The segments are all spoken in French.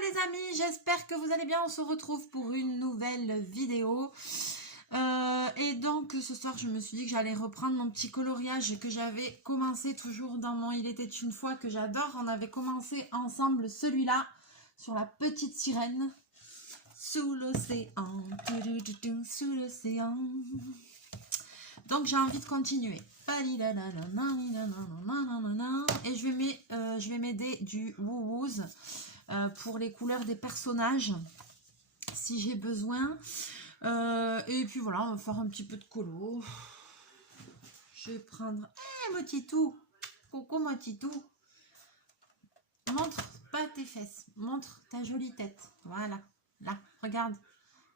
les amis, j'espère que vous allez bien. On se retrouve pour une nouvelle vidéo. Et donc ce soir je me suis dit que j'allais reprendre mon petit coloriage que j'avais commencé toujours dans mon Il était une fois, que j'adore. On avait commencé ensemble celui-là sur la petite sirène. Sous l'océan, sous l'océan. Donc j'ai envie de continuer. Et je vais m'aider du Woowoos pour les couleurs des personnages si j'ai besoin. Et puis voilà, on va faire un petit peu de colo. Je vais prendre... Motitou, coucou Motitou. Montre pas tes fesses, montre ta jolie tête. Voilà, là, regarde.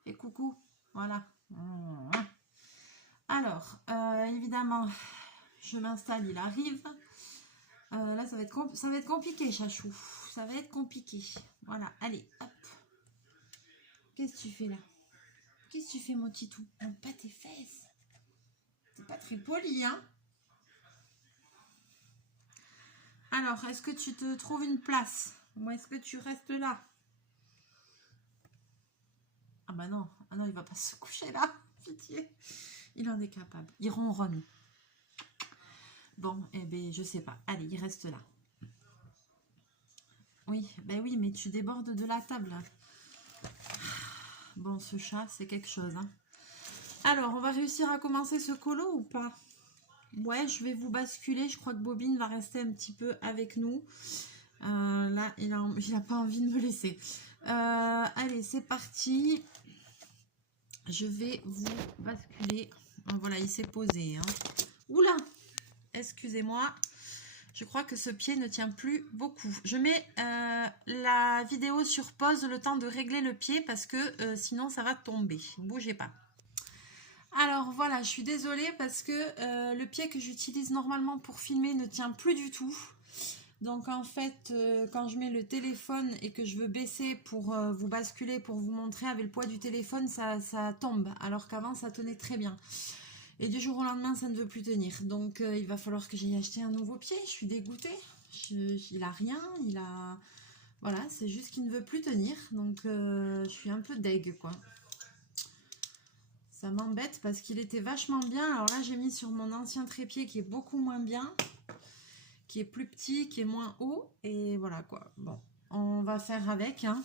Et coucou, voilà. Alors, évidemment, je m'installe, il arrive. Là, ça va être compliqué, chachou. Ça va être compliqué. Voilà, allez, hop. Qu'est-ce que tu fais là? Qu'est-ce que tu fais, mon titou? Montre pas tes fesses. C'est pas très poli, hein? Alors, est-ce que tu te trouves une place? Ou est-ce que tu restes là? Ah bah non, il va pas se coucher là. Pitié. Il en est capable. Il ronronne. Bon, eh bien, je sais pas. Allez, il reste là. Oui, ben oui, mais tu débordes de la table. Bon, ce chat, c'est quelque chose. Hein. Alors, on va réussir à commencer ce colo ou pas? Ouais, je vais vous basculer. Je crois que Bobine va rester un petit peu avec nous. Là, il a pas envie de me laisser. Allez, c'est parti. Je vais vous basculer. Voilà, il s'est posé. Hein. Oula! Excusez-moi. Je crois que ce pied ne tient plus beaucoup. Je mets la vidéo sur pause le temps de régler le pied parce que sinon ça va tomber. Bougez pas. Alors voilà, je suis désolée parce que le pied que j'utilise normalement pour filmer ne tient plus du tout. Donc en fait, quand je mets le téléphone et que je veux baisser pour vous basculer, pour vous montrer avec le poids du téléphone, ça tombe. Alors qu'avant, ça tenait très bien. Et du jour au lendemain, ça ne veut plus tenir. Donc, il va falloir que j'aille acheter un nouveau pied. Je suis dégoûtée. Il a rien. Voilà, c'est juste qu'il ne veut plus tenir. Donc, je suis un peu deg, quoi. Ça m'embête parce qu'il était vachement bien. Alors là, j'ai mis sur mon ancien trépied qui est beaucoup moins bien. Qui est plus petit, qui est moins haut. Et voilà, quoi. Bon, on va faire avec. Hein.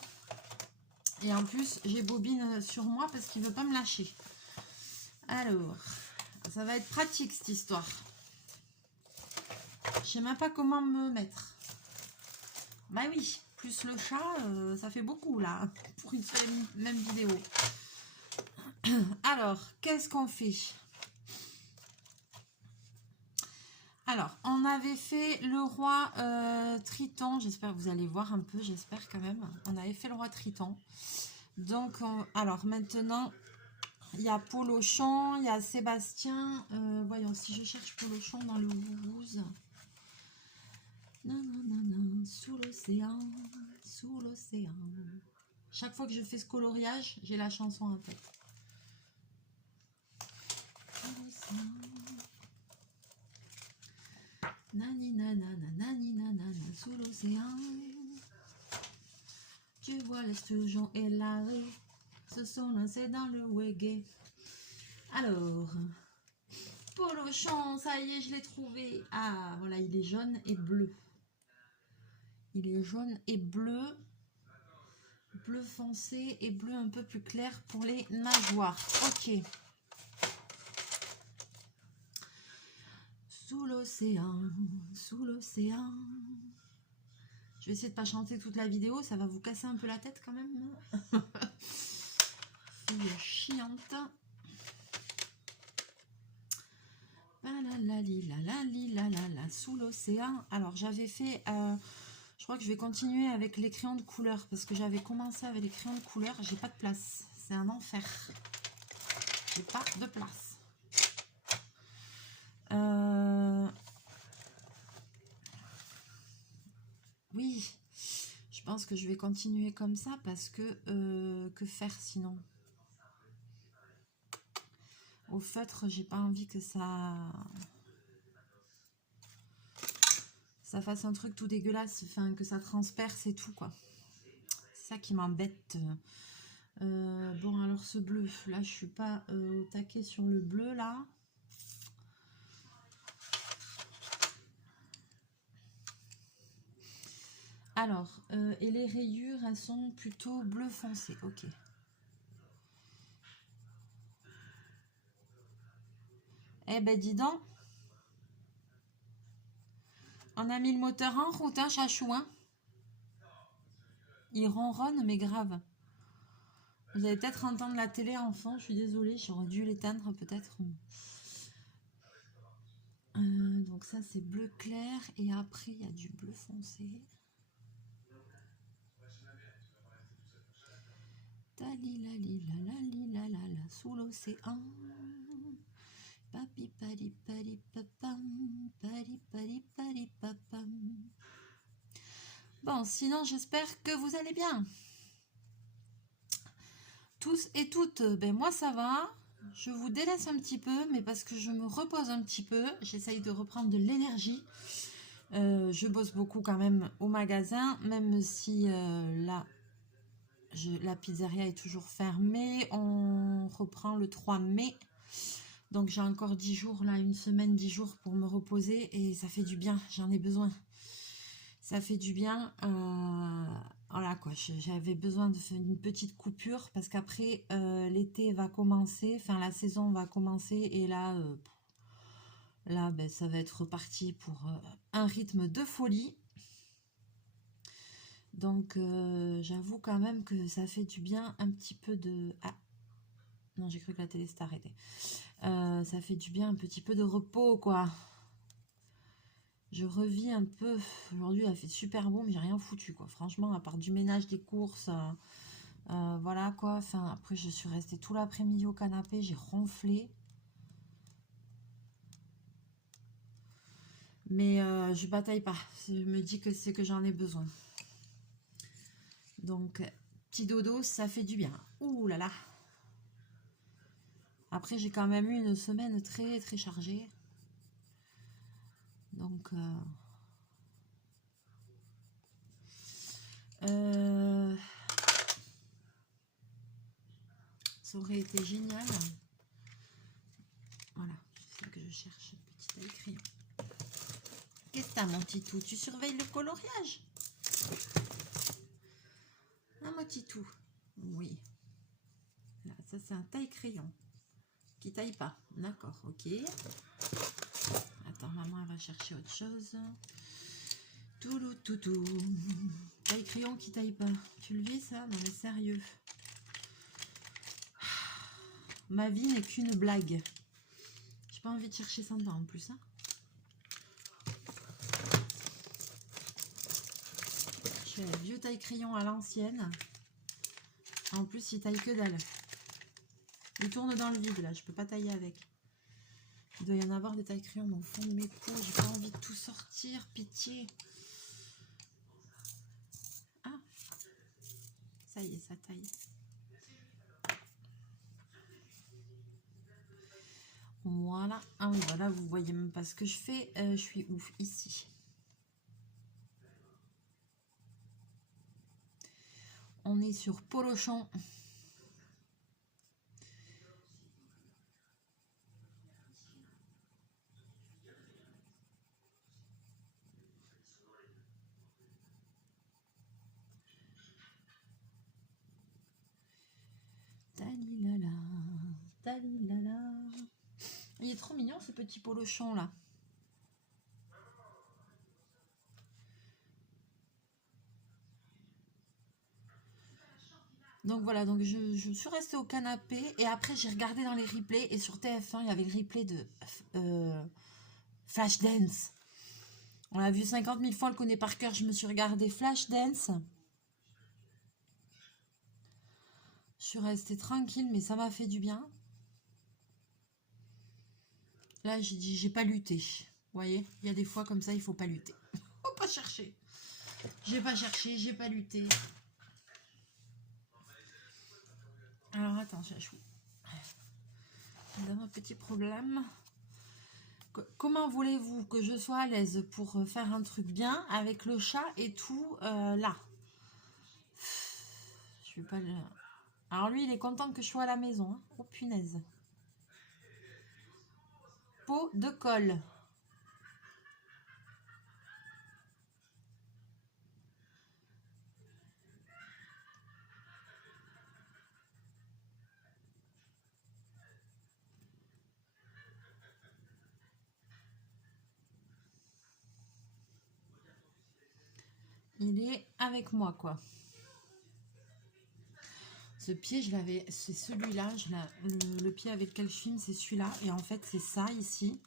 Et en plus, j'ai Bobine sur moi parce qu'il ne veut pas me lâcher. Alors... Ça va être pratique cette histoire. Je sais même pas comment me mettre. Bah oui, plus le chat, ça fait beaucoup là, pour une seule même vidéo. Alors, qu'est-ce qu'on fait? Alors, on avait fait le roi Triton. J'espère que vous allez voir un peu, j'espère quand même. On avait fait le roi Triton. Donc, alors maintenant... Il y a Polochon, il y a Sébastien. Voyons, si je cherche Polochon dans le Woowoos. Non, sous l'océan, sous l'océan. Chaque fois que je fais ce coloriage, j'ai la chanson en tête. Sous l'océan. Nani nanana, sous l'océan. Tu vois l'esturgeon et l'arrêt se sont lancés dans le reggae. Alors, Polochon, ça y est, je l'ai trouvé. Ah, voilà, il est jaune et bleu. Il est jaune et bleu. Bleu foncé et bleu un peu plus clair pour les nageoires. Ok. Sous l'océan, sous l'océan. Je vais essayer de pas chanter toute la vidéo, ça va vous casser un peu la tête quand même. Fille chiante. Sous l'océan. Alors j'avais fait, je crois que je vais continuer avec les crayons de couleur parce que j'avais commencé avec les crayons de couleur. J'ai pas de place, c'est un enfer. J'ai pas de place. Oui, je pense que je vais continuer comme ça parce que faire sinon? Au feutre, j'ai pas envie que ça fasse un truc tout dégueulasse, enfin que ça transperce et tout quoi. ça qui m'embête. Bon, alors ce bleu, là, je suis pas au taquet sur le bleu, là. Alors, et les rayures, elles sont plutôt bleu foncé. Ok. Eh ben, dis donc. On a mis le moteur en route, hein, chachou, hein. Il ronronne, mais grave. Vous allez peut-être entendre la télé en fond, je suis désolée, j'aurais dû l'éteindre peut-être. Donc ça, c'est bleu clair, et après, il y a du bleu foncé. Talilalilalalilalala, sous l'océan. Papi pali pali papam, pali pali pali papam. Bon, sinon j'espère que vous allez bien. Tous et toutes, ben moi ça va. Je vous délaisse un petit peu, mais parce que je me repose un petit peu. J'essaye de reprendre de l'énergie. Je bosse beaucoup quand même au magasin, même si là, la pizzeria est toujours fermée. On reprend le 3 mai. Donc j'ai encore 10 jours, là, une semaine, 10 jours pour me reposer. Et ça fait du bien, j'en ai besoin. Ça fait du bien. Voilà quoi, j'avais besoin de faire une petite coupure parce qu'après l'été va commencer, enfin la saison va commencer et là, ben, ça va être reparti pour un rythme de folie. Donc j'avoue quand même que ça fait du bien un petit peu de... Ah non, j'ai cru que la télé s'est arrêtée. Ça fait du bien un petit peu de repos quoi. Je revis un peu. Aujourd'hui, il a fait super beau, mais j'ai rien foutu, quoi. Franchement, à part du ménage, des courses, voilà, quoi. Enfin, après, je suis restée tout l'après-midi au canapé, j'ai ronflé. Mais je bataille pas. Je me dis que c'est que j'en ai besoin. Donc, petit dodo, ça fait du bien. Ouh là là. Après, j'ai quand même eu une semaine très, très chargée. Donc... ça aurait été génial. Voilà, c'est ça que je cherche, petit taille crayon. Qu'est-ce que t'as, mon titou? Tu surveilles le coloriage? Ah, mon titou. Oui. Là, ça, c'est un taille crayon. Qui taille pas. D'accord, ok. Attends, maman, elle va chercher autre chose. Toulou, toutou. Taille crayon qui taille pas. Tu le vis, ça? Non, mais sérieux. Ma vie n'est qu'une blague. J'ai pas envie de chercher ça dedans en plus. Hein. Je fais un vieux taille crayon à l'ancienne. En plus, il taille que dalle. Il tourne dans le vide là. Je peux pas tailler avec. Il doit y en avoir des tailles crayons au fond de mes pots. J'ai pas envie de tout sortir. Pitié. Ah. Ça y est, ça taille. Voilà. Ah oui, voilà, vous voyez même pas ce que je fais. Je suis ouf ici. On est sur Polochon. Talilala, talilala. Il est trop mignon ce petit Polochon là. Donc voilà, donc je suis restée au canapé et après j'ai regardé dans les replays et sur TF1 il y avait le replay de Flashdance. On l'a vu 50 000 fois, on le connaît par cœur. Je me suis regardé Flashdance. Je suis restée tranquille, mais ça m'a fait du bien. Là, j'ai dit, j'ai pas lutté. Vous voyez, il y a des fois comme ça, il faut pas lutter. Faut pas chercher. J'ai pas cherché, j'ai pas lutté. Alors, attends, chachou. J'ai un petit problème. Comment voulez-vous que je sois à l'aise pour faire un truc bien avec le chat et tout là? Je vais pas le... Alors lui, il est content que je sois à la maison. Hein. Oh punaise. Pot de colle. Il est avec moi, quoi. Ce pied, je l'avais... C'est celui-là. Le pied avec lequel je filme, c'est celui-là. Et en fait, c'est ça, ici.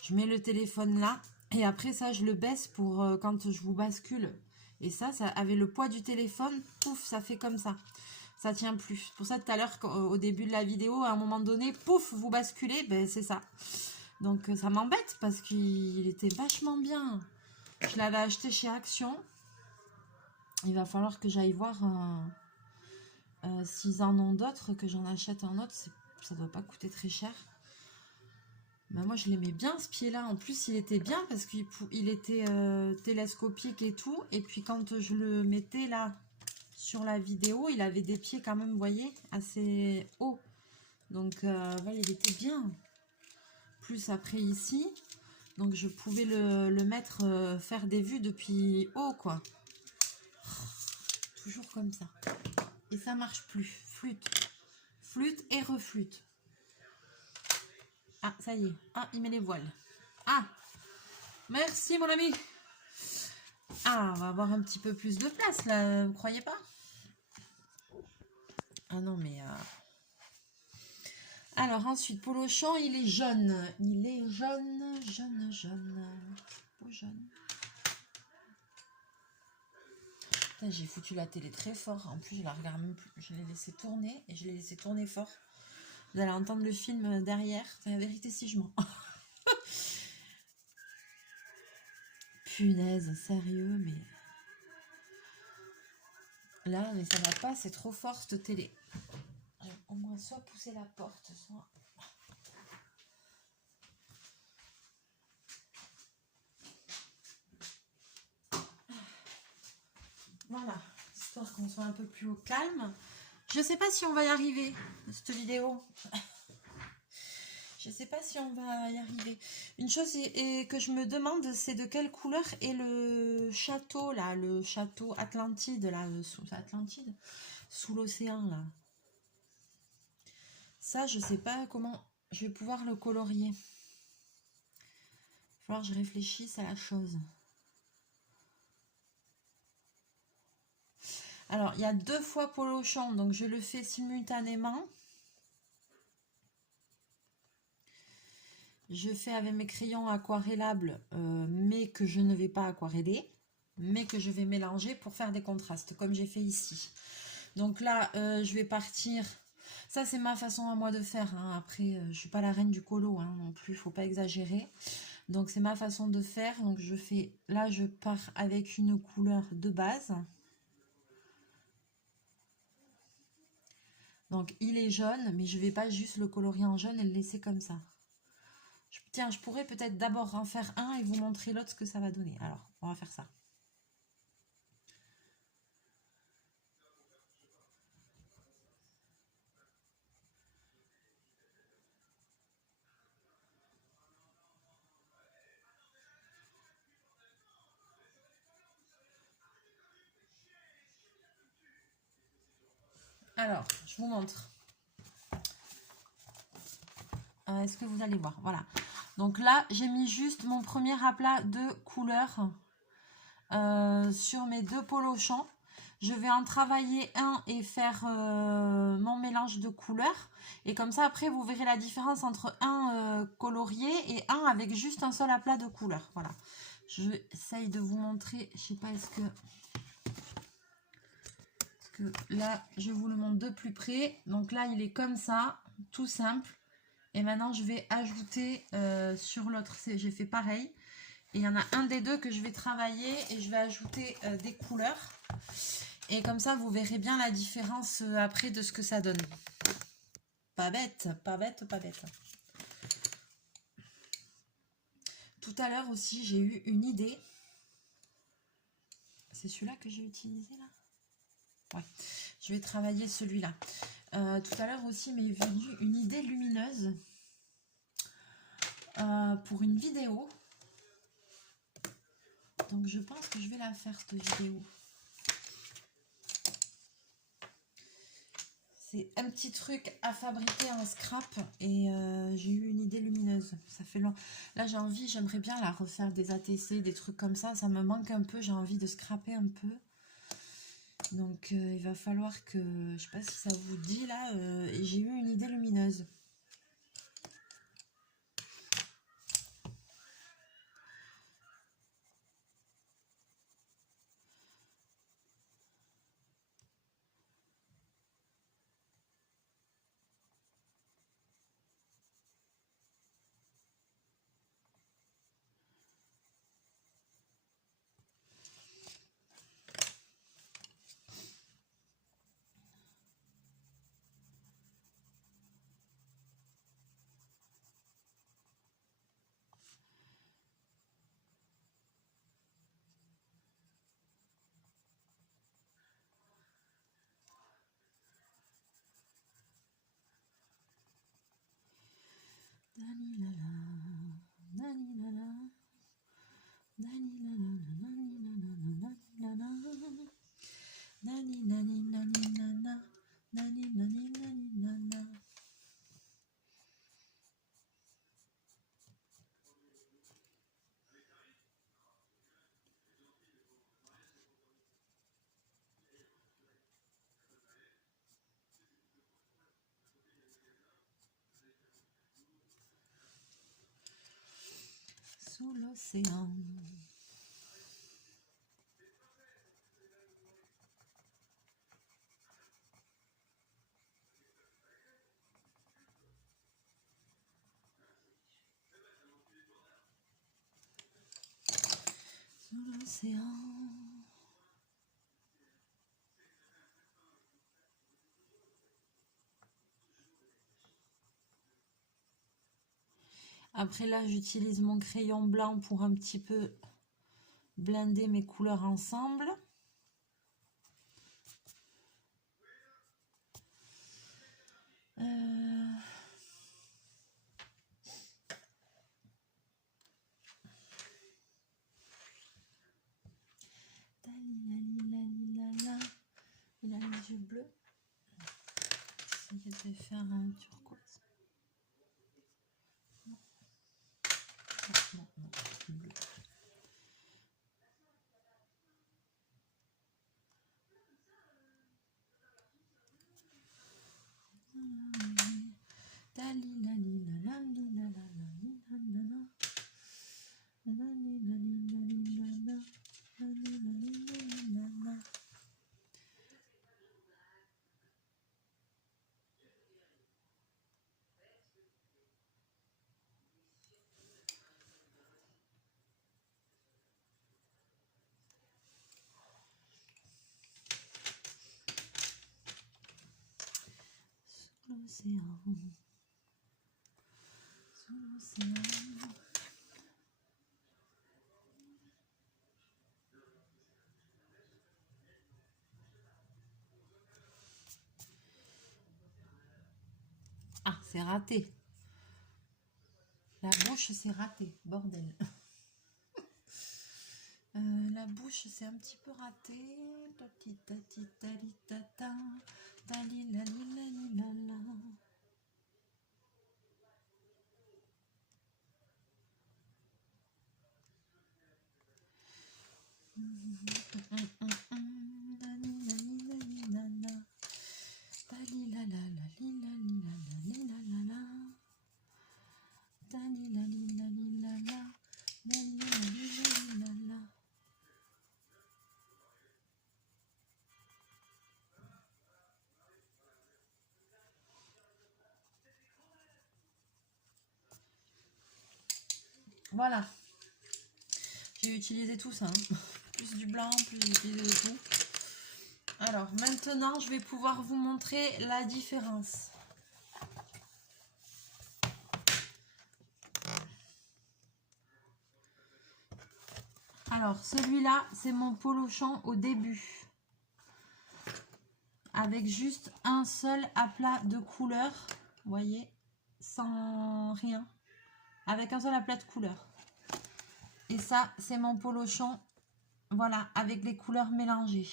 Je mets le téléphone là. Et après, ça, je le baisse pour quand je vous bascule. Et ça avec le poids du téléphone, pouf, ça fait comme ça. Ça tient plus. C'est pour ça, tout à l'heure, au début de la vidéo, à un moment donné, pouf, vous basculez. Ben, c'est ça. Donc, ça m'embête parce qu'il était vachement bien. Je l'avais acheté chez Action. Il va falloir que j'aille voir s'ils en ont d'autres, que j'en achète un autre. Ça doit pas coûter très cher. Ben moi, je l'aimais bien, ce pied-là. En plus, il était bien parce qu'il était télescopique et tout. Et puis, quand je le mettais là sur la vidéo, il avait des pieds quand même, vous voyez, assez hauts. Donc, voilà, il était bien. Plus après ici. Donc, je pouvais le mettre, faire des vues depuis haut, quoi. Toujours comme ça. Et ça marche plus. Flûte. Flûte et reflûte. Ah, ça y est. Ah, il met les voiles. Ah, merci, mon ami. Ah, on va avoir un petit peu plus de place, là. Vous croyez pas? Ah non, mais... Alors, ensuite, Polochon, il est jaune. Il est jaune, jaune, jaune. Beau jaune. J'ai foutu la télé très fort. En plus, je la regarde même plus. Je l'ai laissé tourner et je l'ai laissé tourner fort. Vous allez entendre le film derrière. C'est la vérité si je mens. Punaise, sérieux, mais... Là, mais ça va pas, c'est trop fort cette télé. Au moins, soit pousser la porte, soit... Voilà, histoire qu'on soit un peu plus au calme. Je sais pas si on va y arriver, cette vidéo. Je sais pas si on va y arriver. Une chose que je me demande, c'est de quelle couleur est le château, là, le château Atlantide, là, sous l'océan, là. Ça, je sais pas comment je vais pouvoir le colorier. Il va falloir que je réfléchisse à la chose. Alors, il y a 2 fois Polochon, donc je le fais simultanément. Je fais avec mes crayons aquarellables, mais que je ne vais pas aquareller, mais que je vais mélanger pour faire des contrastes, comme j'ai fait ici. Donc là, je vais partir... Ça, c'est ma façon à moi de faire. Hein. Après, je ne suis pas la reine du colo hein, non plus, il ne faut pas exagérer. Donc, c'est ma façon de faire. Donc, je fais... Là, je pars avec une couleur de base. Donc, il est jaune, mais je ne vais pas juste le colorier en jaune et le laisser comme ça. Tiens, je pourrais peut-être d'abord en faire un et vous montrer l'autre ce que ça va donner. Alors, on va faire ça. Alors, je vous montre. Est-ce que vous allez voir? Voilà. Donc là, j'ai mis juste mon premier aplat de couleurs sur mes 2 polochons. Je vais en travailler un et faire mon mélange de couleurs. Et comme ça, après, vous verrez la différence entre un colorié et un avec juste un seul aplat de couleurs. Voilà. J'essaye de vous montrer. Je sais pas, est-ce que là, je vous le montre de plus près. Donc là, il est comme ça, tout simple. Et maintenant, je vais ajouter sur l'autre, j'ai fait pareil. Et il y en a un des deux que je vais travailler et je vais ajouter des couleurs. Et comme ça, vous verrez bien la différence après de ce que ça donne. Pas bête, pas bête, pas bête. Tout à l'heure aussi, j'ai eu une idée. C'est celui-là que j'ai utilisé là? Ouais. Je vais travailler celui-là. Tout à l'heure aussi m'est venue une idée lumineuse pour une vidéo. Donc je pense que je vais la faire cette vidéo. C'est un petit truc à fabriquer en scrap et j'ai eu une idée lumineuse. Ça fait long. Là j'ai envie, j'aimerais bien la refaire des ATC, des trucs comme ça. Ça me manque un peu, j'ai envie de scraper un peu. Donc il va falloir que, je sais pas si ça vous dit là, j'ai eu une idée lumineuse. Sous l'océan. Sous l'océan. Après là, j'utilise mon crayon blanc pour un petit peu blender mes couleurs ensemble. Il a les yeux bleus. Je vais faire un turquoise. Non, non, non, bleu. L'océan, sous l'océan. Ah, c'est raté. La bouche, c'est raté, bordel. La bouche, c'est un petit peu raté. Voilà. J'ai utilisé tout ça. Hein. Plus du blanc, plus j'ai utilisé tout. Alors, maintenant, je vais pouvoir vous montrer la différence. Alors, celui-là, c'est mon polochon au début. avec juste un seul aplat de couleur. Vous voyez, sans rien. Avec un seul aplat de couleur. Et ça, c'est mon polochon. Voilà, avec les couleurs mélangées.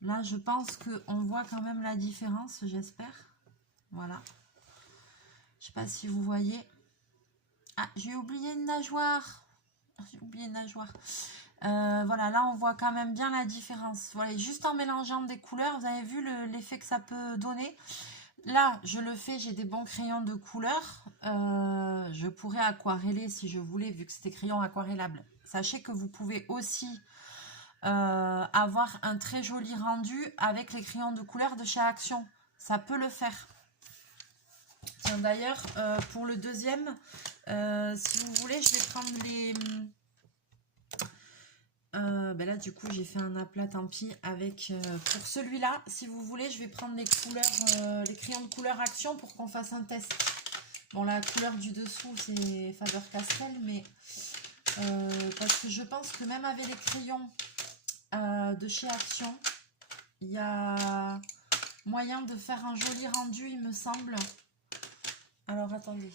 Là, je pense qu'on voit quand même la différence, j'espère. Voilà. Je sais pas si vous voyez. Ah, j'ai oublié une nageoire. J'ai oublié une nageoire. Voilà, là, on voit quand même bien la différence. Voilà, juste en mélangeant des couleurs, vous avez vu l'effet que ça peut donner. Là, je le fais, j'ai des bons crayons de couleur. Je pourrais aquareller si je voulais, vu que c'était crayon aquarellable. Sachez que vous pouvez aussi avoir un très joli rendu avec les crayons de couleur de chez Action. Ça peut le faire. Tiens, d'ailleurs, pour le deuxième, si vous voulez, je vais prendre les... ben là, du coup, j'ai fait un aplat, tant pis, avec... pour celui-là, si vous voulez, je vais prendre les couleurs, les crayons de couleur Action pour qu'on fasse un test. Bon, la couleur du dessous, c'est Faber-Castell, mais... parce que je pense que même avec les crayons de chez Action, il y a moyen de faire un joli rendu, il me semble. Alors, attendez.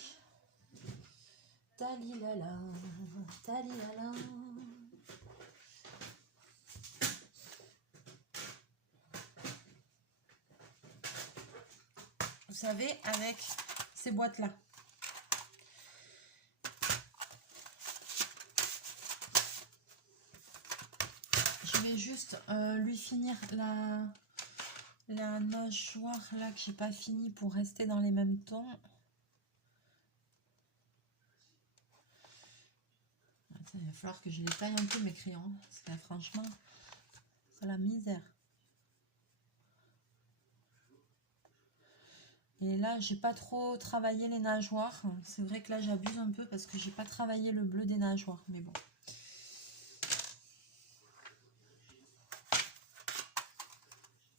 Talilala, talilala. Vous savez, avec ces boîtes-là. Je vais juste lui finir la nageoire là que j'ai pas fini pour rester dans les mêmes tons. Attends, il va falloir que je les taille un peu mes crayons, parce que là, franchement, c'est la misère. Et là, j'ai pas trop travaillé les nageoires. C'est vrai que là, j'abuse un peu parce que j'ai pas travaillé le bleu des nageoires, mais bon.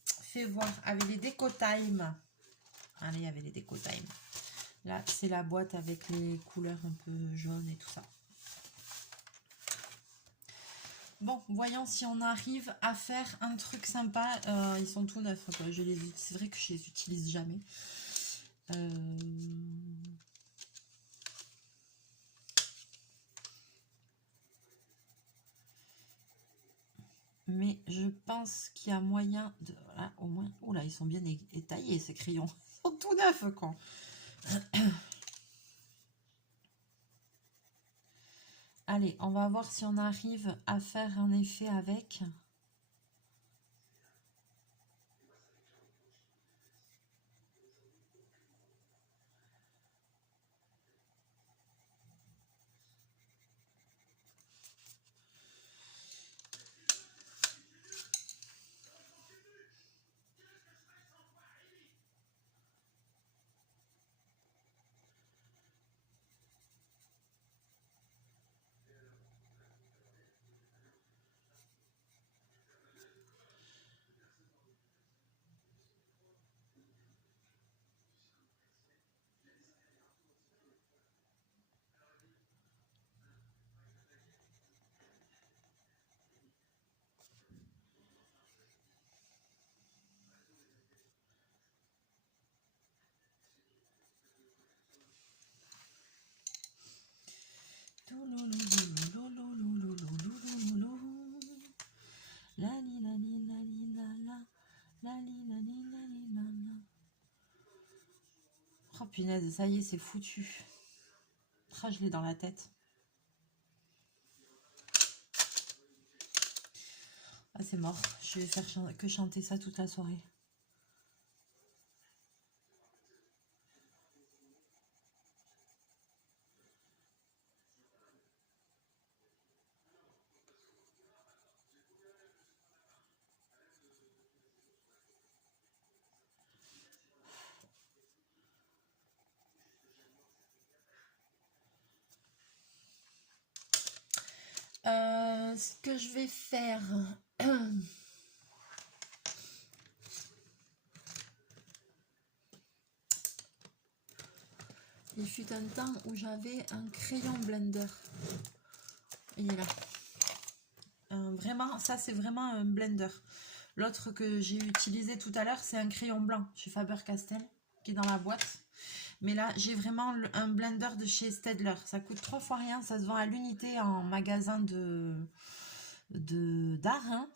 Fais voir avec les Déco Time. Allez, avec les Déco Time. Là, c'est la boîte avec les couleurs un peu jaunes et tout ça. Bon, voyons si on arrive à faire un truc sympa. Ils sont tout neufs. C'est vrai que je les utilise jamais. Mais je pense qu'il y a moyen de... Voilà, au moins... Oh là, ils sont bien étaillés, ces crayons. Ils sont tout neufs, quoi. Allez, on va voir si on arrive à faire un effet avec. Oh punaise, ça y est, c'est foutu. Ah, je l'ai dans la tête. Ah, c'est mort. Je vais faire que chanter ça toute la soirée. Ce que je vais faire... Il fut un temps où j'avais un crayon blender. Il est là. Vraiment, ça c'est vraiment un blender. L'autre que j'ai utilisé tout à l'heure, c'est un crayon blanc chez Faber-Castell qui est dans la boîte. Mais là, j'ai vraiment un blender de chez Staedtler. Ça coûte 3 fois rien. Ça se vend à l'unité en magasin d'art, hein.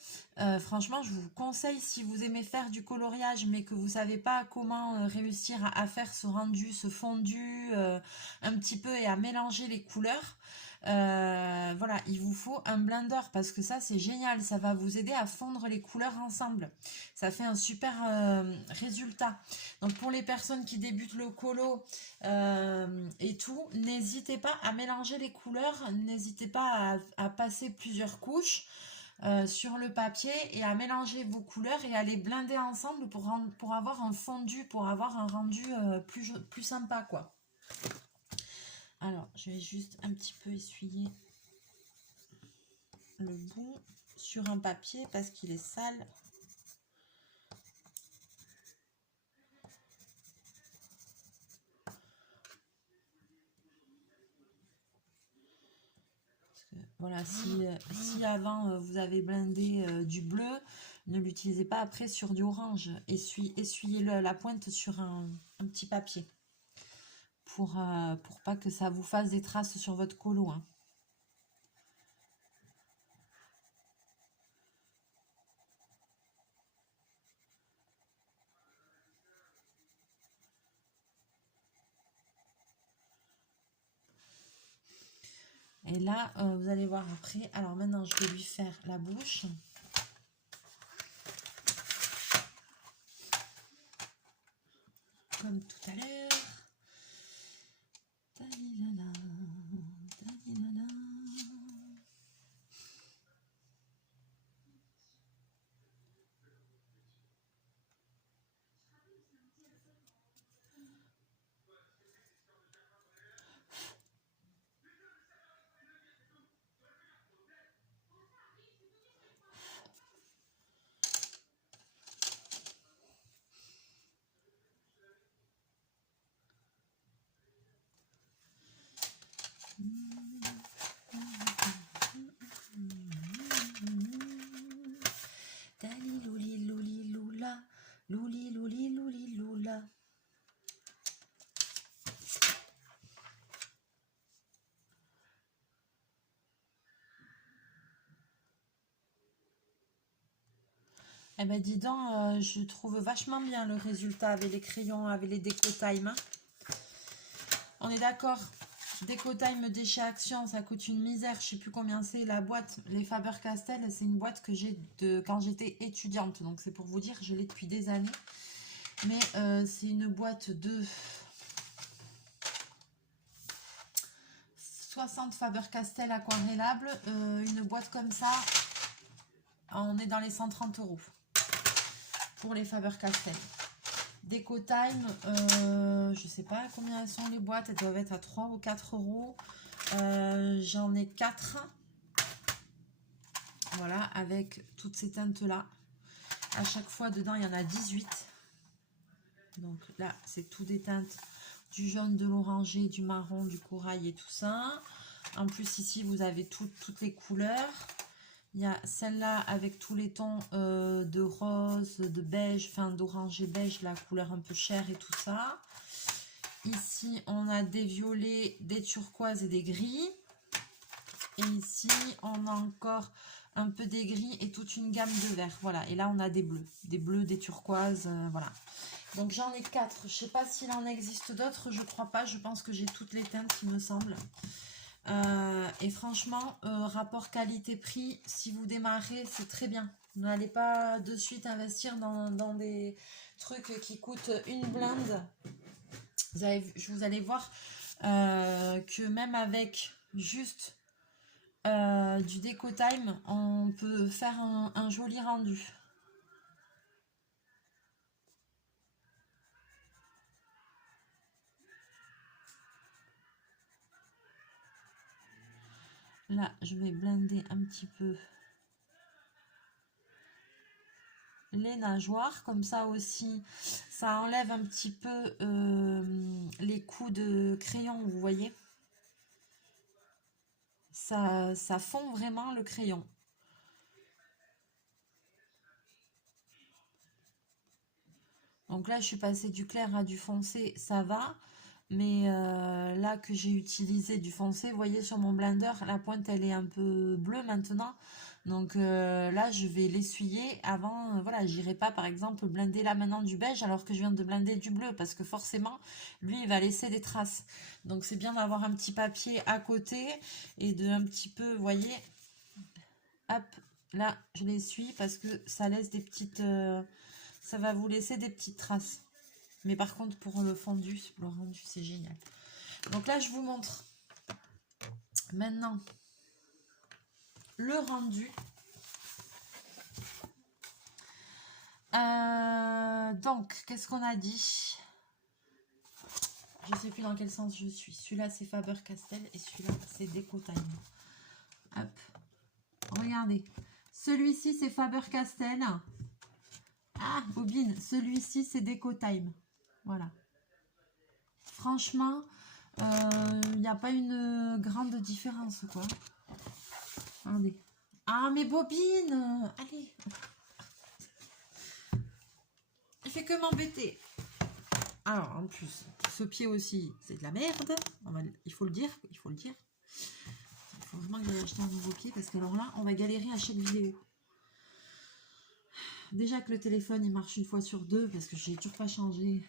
Franchement, je vous conseille, si vous aimez faire du coloriage mais que vous savez pas comment réussir à faire ce rendu, ce fondu un petit peu et à mélanger les couleurs, voilà, il vous faut un blender parce que ça c'est génial, ça va vous aider à fondre les couleurs ensemble, ça fait un super résultat. Donc pour les personnes qui débutent le colo et tout, n'hésitez pas à mélanger les couleurs, n'hésitez pas à passer plusieurs couches sur le papier et à mélanger vos couleurs et à les blender ensemble pour avoir un fondu, pour avoir un rendu plus sympa, quoi. Alors, je vais juste un petit peu essuyer le bout sur un papier parce qu'il est sale. Voilà, si avant vous avez blindé du bleu, ne l'utilisez pas après sur du orange. Essuyez la pointe sur un petit papier pour pas que ça vous fasse des traces sur votre colo, hein. Et là, vous allez voir après. Alors maintenant, je vais lui faire la bouche. Comme tout à l'heure. Talilala, talilala. Louli, louli, louli, loula. Eh ben dis donc, je trouve vachement bien le résultat avec les crayons, avec les Déco Time, hein. On est d'accord, Déco Time de chez Action, ça coûte une misère, je sais plus combien c'est la boîte. Les Faber-Castell, c'est une boîte que j'ai quand j'étais étudiante, donc c'est pour vous dire, je l'ai depuis des années. Mais c'est une boîte de 60 Faber-Castell aquarellables. Une boîte comme ça, on est dans les 130 € pour les Faber-Castell. Déco Time, je sais pas combien elles sont les boîtes, elles doivent être à 3 ou 4 €. J'en ai 4. Voilà, avec toutes ces teintes-là. À chaque fois, dedans, il y en a 18. Donc là, c'est tout des teintes du jaune, de l'oranger, du marron, du corail et tout ça. En plus, ici, vous avez toutes les couleurs. Il y a celle-là avec tous les tons de rose, de beige, enfin d'orange et beige, la couleur un peu chère et tout ça. Ici, on a des violets, des turquoises et des gris. Et ici, on a encore un peu des gris et toute une gamme de verts. Voilà, et là, on a des bleus, des turquoises, voilà. Donc, j'en ai 4. Je ne sais pas s'il en existe d'autres, je crois pas. Je pense que j'ai toutes les teintes, il me semble. Et franchement, rapport qualité-prix, si vous démarrez, c'est très bien. N'allez pas de suite investir dans des trucs qui coûtent une blinde. Vous allez voir que même avec juste du Déco Time, on peut faire un joli rendu. Là, je vais blinder un petit peu les nageoires, comme ça aussi, ça enlève un petit peu les coups de crayon, vous voyez. Ça fond vraiment le crayon. Donc là, je suis passée du clair à du foncé, ça va. Mais là que j'ai utilisé du foncé, vous voyez sur mon blender, la pointe elle est un peu bleue maintenant. Donc là, je vais l'essuyer avant. Voilà, j'irai pas par exemple blender là maintenant du beige alors que je viens de blender du bleu parce que forcément, lui, il va laisser des traces. Donc c'est bien d'avoir un petit papier à côté et de un petit peu, vous voyez, hop, là, je l'essuie parce que ça laisse des petites. Ça va vous laisser des petites traces. Mais par contre, pour le fondu, le rendu, c'est génial. Donc là, je vous montre maintenant le rendu. Donc, qu'est-ce qu'on a dit? Je ne sais plus dans quel sens je suis. Celui-là, c'est Faber-Castell et celui-là, c'est Decotime. Hop. Regardez. Celui-ci, c'est Faber-Castell. Ah, bobine. Celui-ci, c'est Decotime. Voilà. Franchement, il n'y a pas une grande différence, quoi. Regardez. Ah, mais bobine, allez. Il fait que m'embêter. Alors, en plus, ce pied aussi, c'est de la merde. Il faut le dire, il faut le dire. Il faut vraiment que j'aille acheter un nouveau pied parce que alors là, on va galérer à chaque vidéo. Déjà que le téléphone, il marche une fois sur deux parce que j'ai toujours pas changé.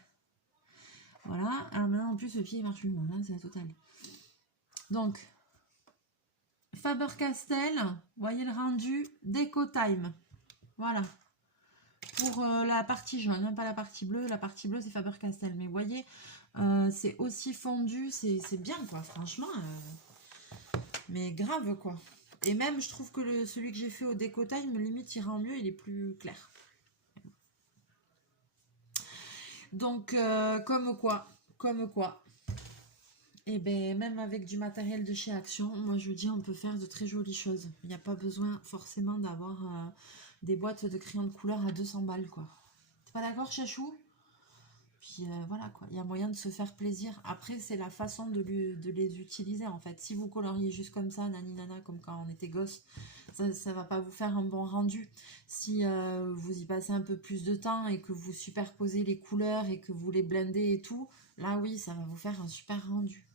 Voilà. Alors maintenant, en plus, le pied, il marche une fois. Hein, c'est la totale. Donc, Faber-Castell, voyez le rendu, Decotime. Voilà. Pour la partie jaune, hein, pas la partie bleue. La partie bleue, c'est Faber-Castell. Mais vous voyez, c'est aussi fondu. C'est bien, quoi, franchement. Mais grave, quoi. Et même, je trouve que celui que j'ai fait au Decotime, limite, il rend mieux. Il est plus clair. Donc, comme quoi. Et ben même avec du matériel de chez Action, moi je vous dis, on peut faire de très jolies choses. Il n'y a pas besoin forcément d'avoir des boîtes de crayons de couleur à 200 balles, quoi. T'es pas d'accord, chachou? Puis voilà, quoi. Il y a moyen de se faire plaisir. Après, c'est la façon de les utiliser, en fait. Si vous coloriez juste comme ça, nani nana, comme quand on était gosse, ça va pas vous faire un bon rendu. Si vous y passez un peu plus de temps et que vous superposez les couleurs et que vous les blendez et tout, là oui, ça va vous faire un super rendu.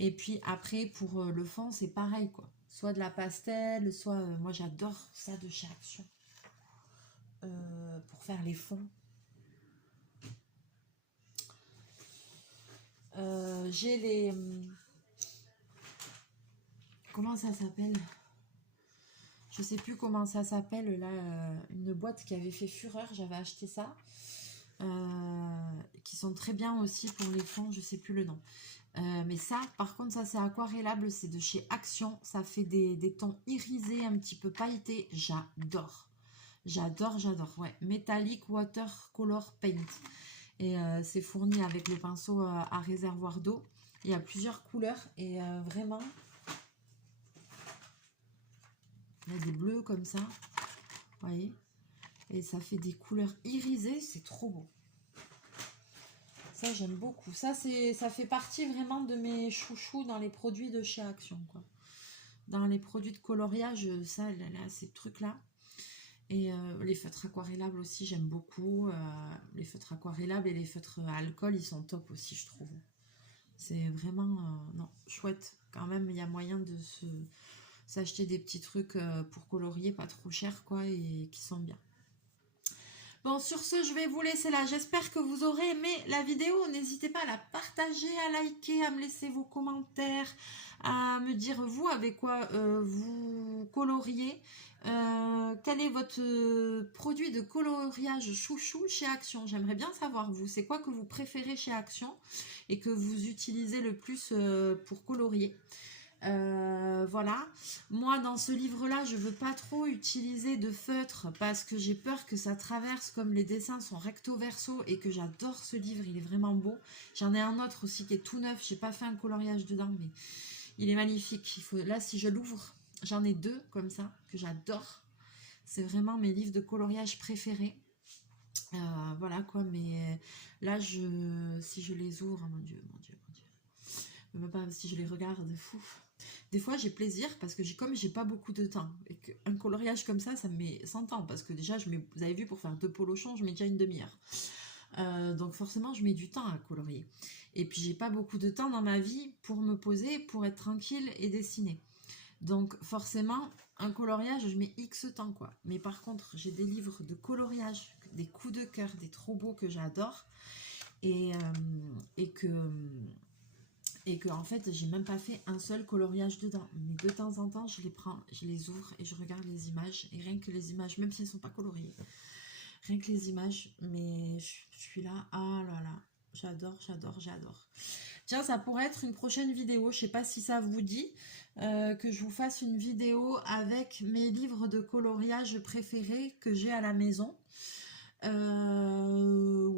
Et puis après, pour le fond, c'est pareil, quoi. Soit de la pastel, soit... moi, j'adore ça de chez Action. Pour faire les fonds. J'ai les... comment ça s'appelle? Je sais plus comment ça s'appelle, là. Une boîte qui avait fait fureur, j'avais acheté ça. Qui sont très bien aussi pour les fonds, je sais plus le nom. Mais ça, par contre, ça c'est aquarellable, c'est de chez Action. Ça fait des tons irisés, un petit peu pailletés. J'adore. J'adore. Ouais. Metallic Watercolor Paint. Et c'est fourni avec le pinceau à réservoir d'eau. Il y a plusieurs couleurs et vraiment, il y a des bleus comme ça. Vous voyez? Et ça fait des couleurs irisées, c'est trop beau. Ça, j'aime beaucoup. Ça fait partie vraiment de mes chouchous dans les produits de chez Action, quoi. Dans les produits de coloriage, ça, là, ces trucs-là. Et les feutres aquarellables aussi, j'aime beaucoup. Les feutres aquarellables et les feutres à alcool, ils sont top aussi, je trouve. C'est vraiment non, chouette. Quand même, il y a moyen de s'acheter des petits trucs pour colorier, pas trop cher, quoi, et qui sont bien. Bon, sur ce, je vais vous laisser là. J'espère que vous aurez aimé la vidéo. N'hésitez pas à la partager, à liker, à me laisser vos commentaires, à me dire vous avec quoi vous coloriez. Quel est votre produit de coloriage chouchou chez Action? J'aimerais bien savoir, vous, c'est quoi que vous préférez chez Action et que vous utilisez le plus pour colorier. Voilà, moi dans ce livre là je veux pas trop utiliser de feutre parce que j'ai peur que ça traverse, comme les dessins sont recto verso et que j'adore ce livre, il est vraiment beau. J'en ai un autre aussi qui est tout neuf, j'ai pas fait un coloriage dedans mais il est magnifique. Là si je l'ouvre, j'en ai deux comme ça que j'adore, c'est vraiment mes livres de coloriage préférés. Voilà quoi, mais là si je les ouvre, oh, mon dieu, même pas si je les regarde, fou. des fois j'ai plaisir parce que comme j'ai pas beaucoup de temps et qu'un coloriage comme ça me met 100 ans parce que déjà vous avez vu, pour faire 2 polochons je mets déjà une demi-heure. Donc forcément je mets du temps à colorier et puis j'ai pas beaucoup de temps dans ma vie pour me poser, pour être tranquille et dessiner. Donc forcément un coloriage je mets X temps quoi. Mais par contre j'ai des livres de coloriage, des coups de cœur, des trop beaux que j'adore et que en fait j'ai même pas fait un seul coloriage dedans, mais de temps en temps je les prends, je les ouvre et je regarde les images, et rien que les images, même si elles sont pas coloriées, rien que les images, mais je suis là, ah là là, j'adore, j'adore, j'adore. Tiens, ça pourrait être une prochaine vidéo, je sais pas si ça vous dit, que je vous fasse une vidéo avec mes livres de coloriage préférés que j'ai à la maison.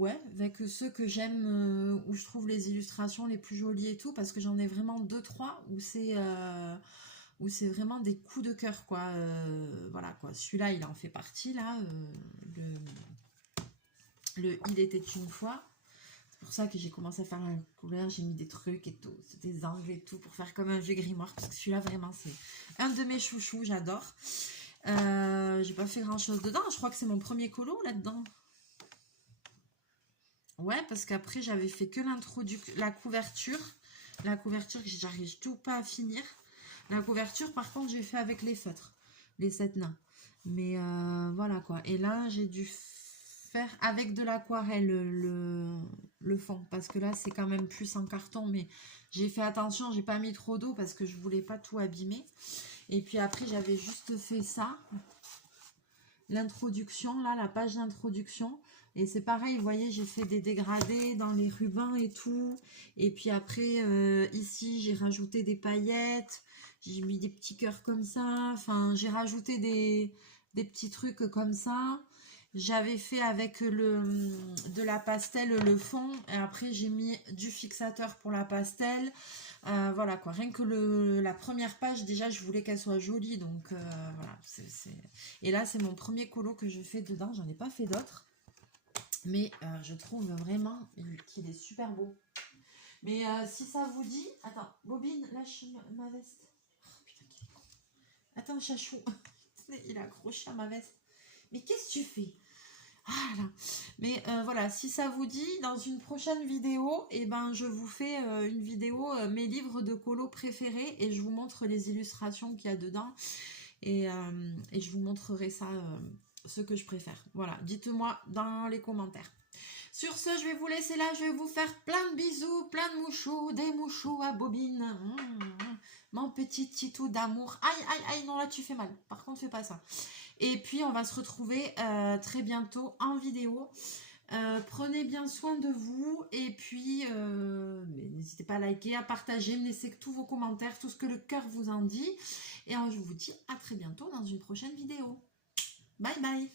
Ouais, avec ceux que j'aime, où je trouve les illustrations les plus jolies et tout, parce que j'en ai vraiment 2-3 où c'est vraiment des coups de cœur quoi. Voilà quoi, celui-là il en fait partie là, le Il était une fois. C'est pour ça que j'ai commencé à faire un couleur, j'ai mis des trucs et tout, des angles et tout pour faire comme un vieux grimoire, parce que celui-là vraiment c'est un de mes chouchous, j'adore. J'ai pas fait grand chose dedans, je crois que c'est mon premier colo là-dedans. Ouais, parce qu'après j'avais fait que la couverture que j'arrive tout pas à finir. La couverture par contre j'ai fait avec les feutres, les 7 nains. Mais voilà quoi. Et là j'ai dû faire avec de l'aquarelle le fond, parce que là c'est quand même plus en carton, mais j'ai fait attention, j'ai pas mis trop d'eau parce que je voulais pas tout abîmer. Et puis après j'avais juste fait ça, l'introduction là, la page d'introduction, et c'est pareil, vous voyez, j'ai fait des dégradés dans les rubans et tout, et puis après ici j'ai rajouté des paillettes, j'ai mis des petits cœurs comme ça, enfin j'ai rajouté des petits trucs comme ça. J'avais fait avec de la pastel le fond, et après j'ai mis du fixateur pour la pastel. Voilà quoi, rien que la première page déjà je voulais qu'elle soit jolie, donc voilà. Et là c'est mon premier colo que je fais dedans, j'en ai pas fait d'autres, mais je trouve vraiment qu'il est super beau. Mais si ça vous dit, attends, Bobine, lâche ma veste. Oh, putain, qu'il est con. Attends, chachou, il a accroché à ma veste. Mais qu'est-ce que tu fais? Ah là. Mais voilà, si ça vous dit, dans une prochaine vidéo, eh ben, je vous fais une vidéo, mes livres de colo préférés, et je vous montre les illustrations qu'il y a dedans, et je vous montrerai ça, ce que je préfère. Voilà, dites-moi dans les commentaires. Sur ce, je vais vous laisser là, je vais vous faire plein de bisous, plein de mouchous, des mouchous à Bobine. Mon petit titou d'amour. Aïe, aïe, aïe, non là tu fais mal, par contre fais pas ça. Et puis on va se retrouver très bientôt en vidéo. Prenez bien soin de vous, et puis n'hésitez pas à liker, à partager, me laisser tous vos commentaires, tout ce que le cœur vous en dit. Et je vous dis à très bientôt dans une prochaine vidéo. Bye bye.